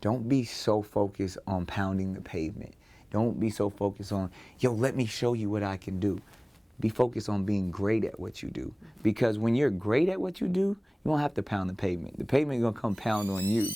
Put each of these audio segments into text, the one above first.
Don't be so focused on pounding the pavement. Don't be so focused on, yo, let me show you what I can do. Be focused on being great at what you do. Because when you're great at what you do, you won't have to pound the pavement. The pavement is gonna come pound on you.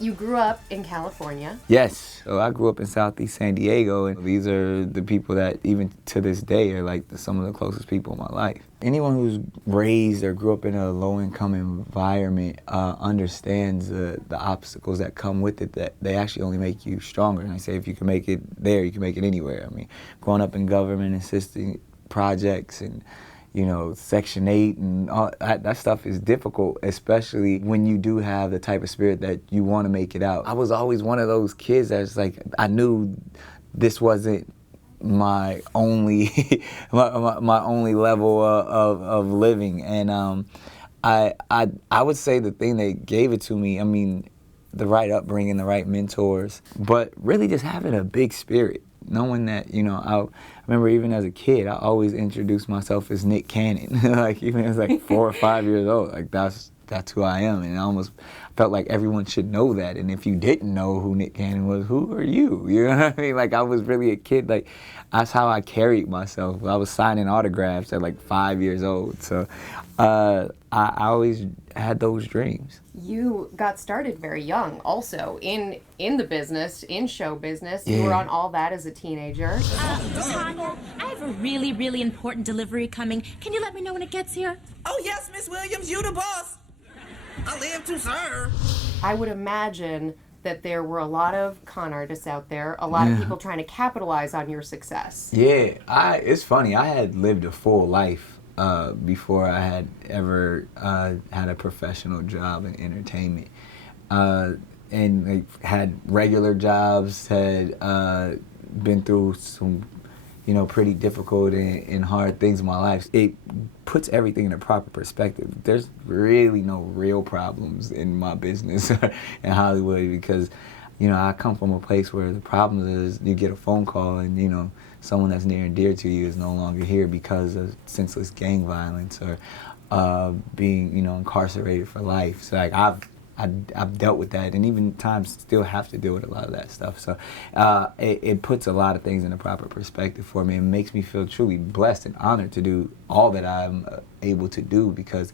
You grew up in California. Yes, so I grew up in Southeast San Diego, and these are the people that even to this day are like some of the closest people in my life. Anyone who's raised or grew up in a low-income environment understands the obstacles that come with it, that they actually only make you stronger. And I say if you can make it there, you can make it anywhere. I mean, growing up in government assisting projects and Section 8 and all that stuff is difficult, especially when you do have the type of spirit that you want to make it out. I was always one of those kids that's like, I knew this wasn't my only my only level of living, and I would say the thing that gave it to me, I mean, the right upbringing, the right mentors, but really just having a big spirit. Knowing that, I remember even as a kid, I always introduced myself as Nick Cannon. Like even as like 4 or 5 years old, like that's who I am. And I almost felt like everyone should know that. And if you didn't know who Nick Cannon was, who are you? You know what I mean? Like I was really a kid. Like that's how I carried myself. I was signing autographs at like 5 years old. So I always had those dreams. You got started very young also in the business, in show business. Yeah. You were on All That as a teenager. Tanya, I have a really, really important delivery coming. Can you let me know when it gets here? Oh, yes, Miss Williams, you the boss. I live to serve. I would imagine that there were a lot of con artists out there, a lot of people trying to capitalize on your success. Yeah, it's funny. I had lived a full life before I had ever had a professional job in entertainment, and like, had regular jobs, had been through some pretty difficult and hard things in my life. It puts everything in a proper perspective. There's really no real problems in my business in Hollywood because I come from a place where the problem is you get a phone call and someone that's near and dear to you is no longer here because of senseless gang violence or being incarcerated for life. So like I've dealt with that, and even times still have to deal with a lot of that stuff. So it puts a lot of things in a proper perspective for me and makes me feel truly blessed and honored to do all that I'm able to do because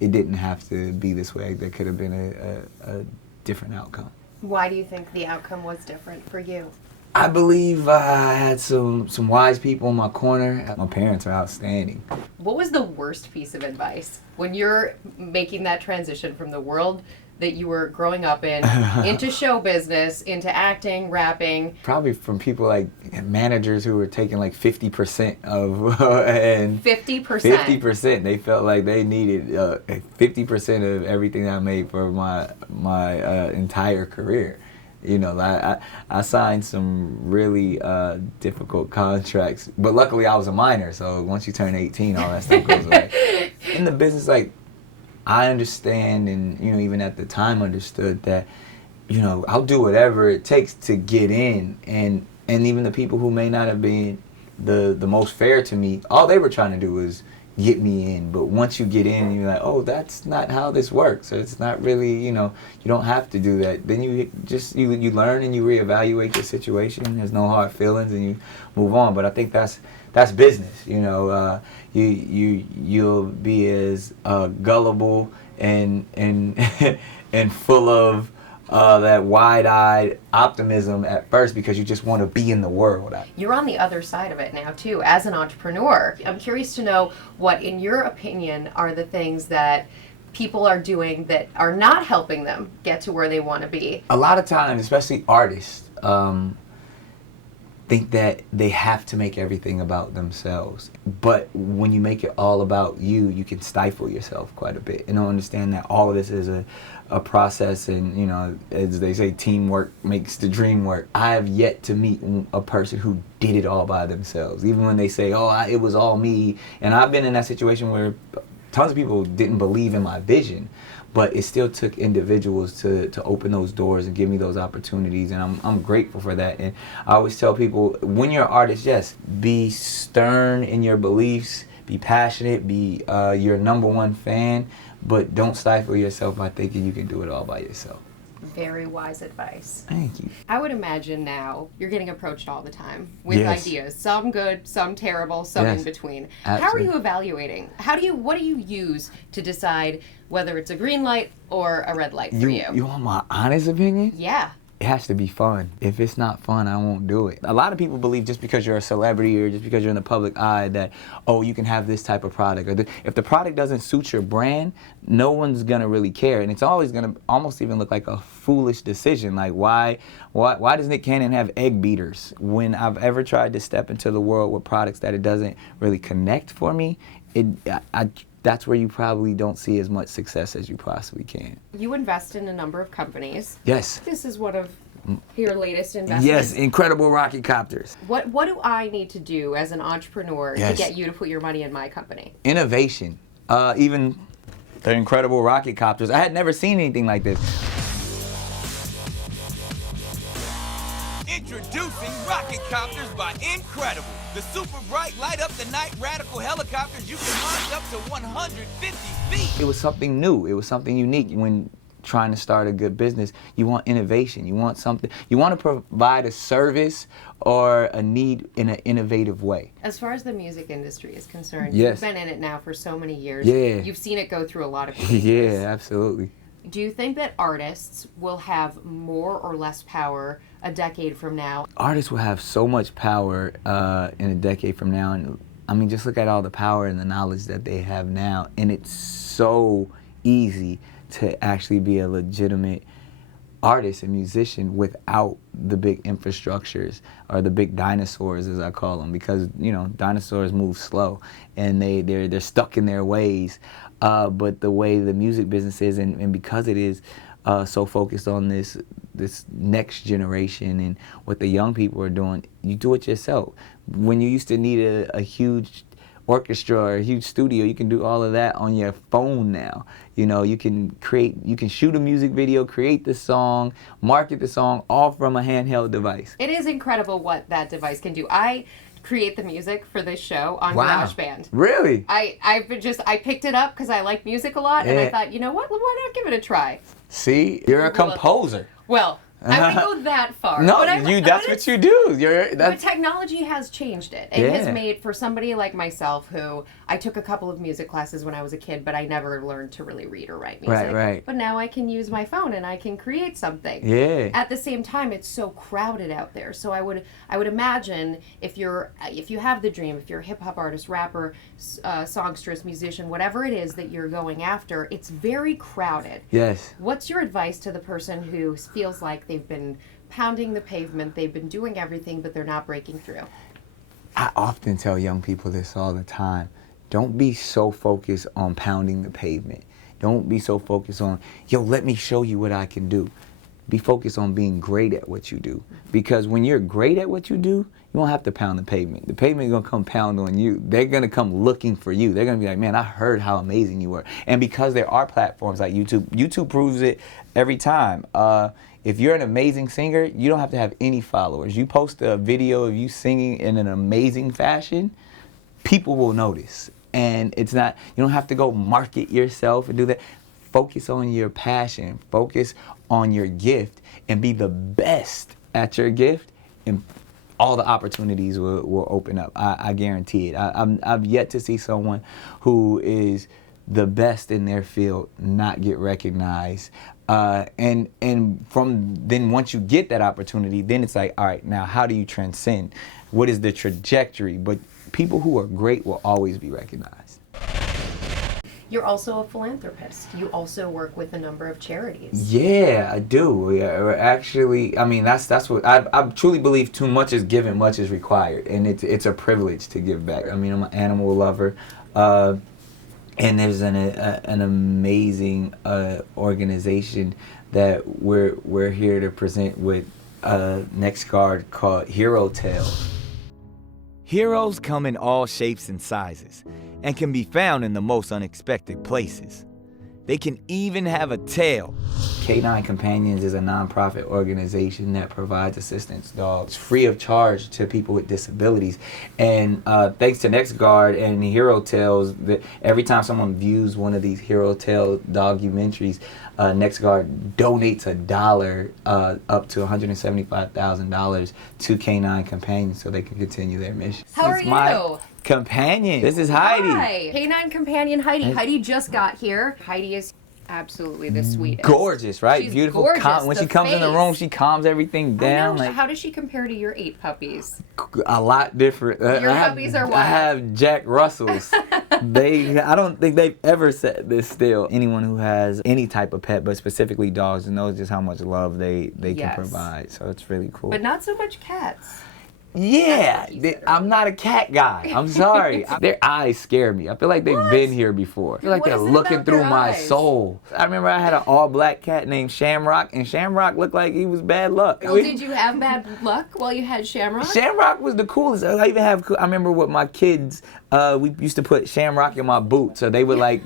it didn't have to be this way. There could have been a different outcome. Why do you think the outcome was different for you? I believe I had some wise people in my corner. My parents are outstanding. What was the worst piece of advice when you're making that transition from the world that you were growing up in into show business, into acting, rapping? Probably from people like managers who were taking like 50% of and 50%. 50%. They felt like they needed 50% of everything I made for my entire career. I signed some really difficult contracts, but luckily I was a minor, so once you turn 18, all that stuff goes away. In the business, like, I understand, and even at the time understood that, I'll do whatever it takes to get in, and even the people who may not have been the most fair to me, all they were trying to do was get me in. But once you get in, you're like, oh, that's not how this works. So it's not really, you don't have to do that. Then you learn and you reevaluate your situation. There's no hard feelings, and you move on. But I think that's business. You'll be as gullible and and full of that wide-eyed optimism at first because you just want to be in the world. You're on the other side of it now, too, as an entrepreneur. I'm curious to know what, in your opinion, are the things that people are doing that are not helping them get to where they want to be? A lot of times, especially artists, think that they have to make everything about themselves. But when you make it all about you, you can stifle yourself quite a bit. And don't understand that all of this is a process, and as they say, teamwork makes the dream work. I have yet to meet a person who did it all by themselves. Even when they say, it was all me. And I've been in that situation where tons of people didn't believe in my vision. but it still took individuals to open those doors and give me those opportunities, and I'm grateful for that. And I always tell people, when you're an artist, yes, be stern in your beliefs, be passionate, be your number one fan, but don't stifle yourself by thinking you can do it all by yourself. Very wise advice. Thank you. I would imagine now you're getting approached all the time with Yes. ideas, some good, some terrible, some Yes. in between. Absolutely. How are you evaluating? What do you use to decide whether it's a green light or a red light for you? You want my honest opinion? Yeah. It has to be fun. If it's not fun, I won't do it. A lot of people believe just because you're a celebrity or just because you're in the public eye that, oh, you can have this type of product. Or if the product doesn't suit your brand, no one's gonna really care. And it's always gonna almost even look like a foolish decision. Like, why does Nick Cannon have egg beaters? When I've ever tried to step into the world with products that it doesn't really connect for me, that's where you probably don't see as much success as you possibly can. You invest in a number of companies. Yes. This is one of your latest investments. Yes, incredible rocket copters. What do I need to do as an entrepreneur Yes. to get you to put your money in my company? Innovation. Even the incredible rocket copters. I had never seen anything like this. Introducing Rocket Copters by Incredible. The super bright, light up the night radical helicopters you can launch up to 150 feet. It was something new. It was something unique. When trying to start a good business, you want innovation. You want something. You want to provide a service or a need in an innovative way. As far as the music industry is concerned, Yes. you've been in it now for so many years. Yeah. You've seen it go through a lot of Yeah, changes. absolutely. Do you think that artists will have more or less power a decade from now? Artists will have so much power in a decade from now. And I mean, just look at all the power and the knowledge that they have now. And it's so easy to actually be a legitimate artist and musician without the big infrastructures or the big dinosaurs, as I call them, because, you know, dinosaurs move slow and they're stuck in their ways. But the way the music business is, and because it is so focused on this next generation and what the young people are doing, you do it yourself. When you used to need a huge orchestra or a huge studio, you can do all of that on your phone now. You know, you can shoot a music video, create the song, market the song, all from a handheld device. It is incredible what that device can do. I create the music for this show on GarageBand. Really? I picked it up because I like music a lot, and I Yeah. thought, you know what? Why not give it a try? See, you're a composer. Well, I wouldn't go that far. No, but that's what you do. But technology has changed it. It has made, for somebody like myself, who I took a couple of music classes when I was a kid, but I never learned to really read or write music. Right. But now I can use my phone and I can create something. Yeah. At the same time, it's so crowded out there. So I would imagine if you have the dream, if you're a hip hop artist, rapper, songstress, musician, whatever it is that you're going after, it's very crowded. Yes. What's your advice to the person who feels like they've been pounding the pavement, they've been doing everything, but they're not breaking through? I often tell young people this all the time. Don't be so focused on pounding the pavement. Don't be so focused on, yo, let me show you what I can do. Be focused on being great at what you do. Because when you're great at what you do, you don't have to pound the pavement. The pavement is going to come pound on you. They're going to come looking for you. They're going to be like, man, I heard how amazing you were. And because there are platforms like YouTube proves it every time. If you're an amazing singer, you don't have to have any followers. You post a video of you singing in an amazing fashion, people will notice. And it's not, you don't have to go market yourself and do that. Focus on your passion, focus on your gift, and be the best at your gift, and all the opportunities will open up. I guarantee it. I've yet to see someone who is the best in their field not get recognized. And from then, once you get that opportunity, then it's like, all right, now how do you transcend? What is the trajectory? But people who are great will always be recognized. You're also a philanthropist. You also work with a number of charities. Yeah, I do. Yeah, actually, I mean, that's what I truly believe. Too much is given, much is required, and it's a privilege to give back. I mean, I'm an animal lover, and there's an amazing organization that we're here to present with next card called Hero Tales. Heroes come in all shapes and sizes and can be found in the most unexpected places. They can even have a tail. K9 Companions is a nonprofit organization that provides assistance dogs free of charge to people with disabilities. And thanks to NextGuard and Hero Tales, that every time someone views one of these Hero Tale documentaries, NextGuard donates $1 up to $175,000 to K9 Companions so they can continue their mission. How are It's my you? companion. This is Heidi. Hi. Canine companion Heidi. Heidi just got here. Heidi is absolutely the sweetest. Gorgeous, right? She's Beautiful. gorgeous. When The she comes in the face. room, she calms everything down. I know. Like How does she compare to your 8 puppies? a lot different. Your puppies are what? I have Jack Russells. I don't think they've ever said this still. Anyone who has any type of pet, but specifically dogs, knows just how much love they can Yes. provide. So it's really cool. But not so much cats. Yeah, That's what you said I'm not a cat guy. I'm sorry. Their eyes scare me. I feel like they've been here before. I feel like What they're is it looking about through their my eyes? soul. I remember I had an all-black cat named Shamrock, and Shamrock looked like he was bad luck. Oh, did you have bad luck while you had Shamrock? Shamrock was the coolest. I even have. I remember with my kids, we used to put Shamrock in my boot, so they would like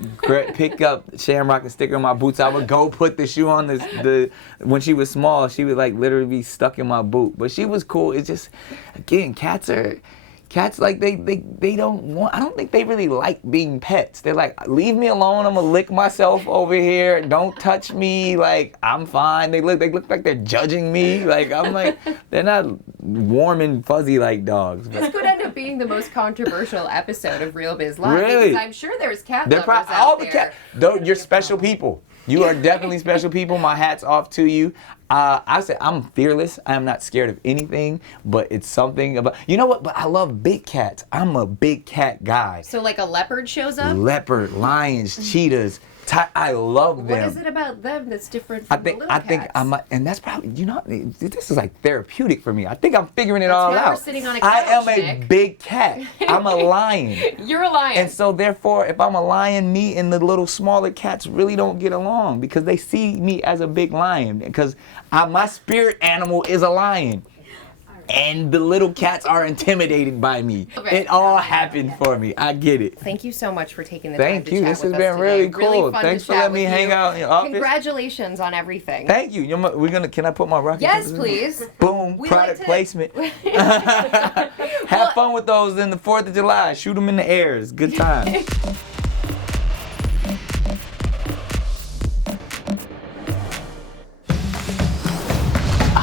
pick up Shamrock and stick her in my boots. I would go put the shoe on the. When she was small, she would like literally be stuck in my boot. But she was cool. It's just, again, cats like they don't want. I don't think they really like being pets. They're like, leave me alone. I'm gonna lick myself over here. Don't touch me. Like I'm fine. They look like they're judging me. Like I'm like, they're not warm and fuzzy like dogs. But This could end up being the most controversial episode of Real Biz Live. Really? Because I'm sure there's cat they're lovers out all the there. cat. You're special people. You are definitely special people. My hat's off to you. I said I'm fearless. I am not scared of anything, but it's something about, you know what? But I love big cats. I'm a big cat guy. So like a leopard shows up? Leopard, lions, cheetahs. I love them. What is it about them that's different I from think the little cats? and that's probably, this is like therapeutic for me. I think I'm figuring it That's all why out. we're sitting on a I am couch, a Nick. big cat. I'm a lion. You're a lion. And so therefore, if I'm a lion, me and the little smaller cats really don't get along because they see me as a big lion. Because my spirit animal is a lion. And the little cats are intimidated by me. Okay. It all happened for me. I get it. Thank you so much for taking the time Thank to you. chat This with has us been today. really cool. Fun Thanks to for chat letting me with hang you. out in your office. Congratulations on everything. Thank you. Can I put my rocket? Yes, chips in? please. Boom. We Product like to- placement. Have fun with those in the 4th of July. Shoot them in the air. It's a good time.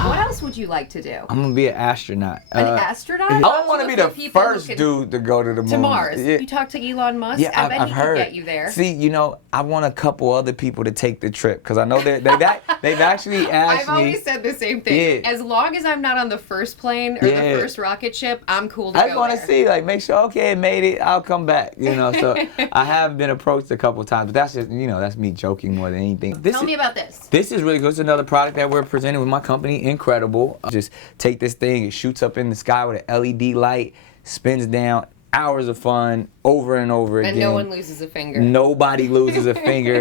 What else would you like to do? I'm gonna be an astronaut. An astronaut? I don't want to be the People who first can- dude to go to the moon. To Mars. Yeah. You talked to Elon Musk? Yeah, I bet I've he heard. could get you there. See, I want a couple other people to take the trip because I know they've actually asked I've me. always said the same thing. Yeah. As long as I'm not on the first plane or Yeah. the first rocket ship, I'm cool to I go just want to there. see, like, make sure, okay, it made it, I'll come back, So I have been approached a couple times, but that's just, that's me joking more than anything. Tell me about this. This is really good. It's another product that we're presenting with my company, Incredible. Just take this thing, it shoots up in the sky with an LED light, spins down, hours of fun, over and over again. And no one loses a finger. Nobody loses a finger.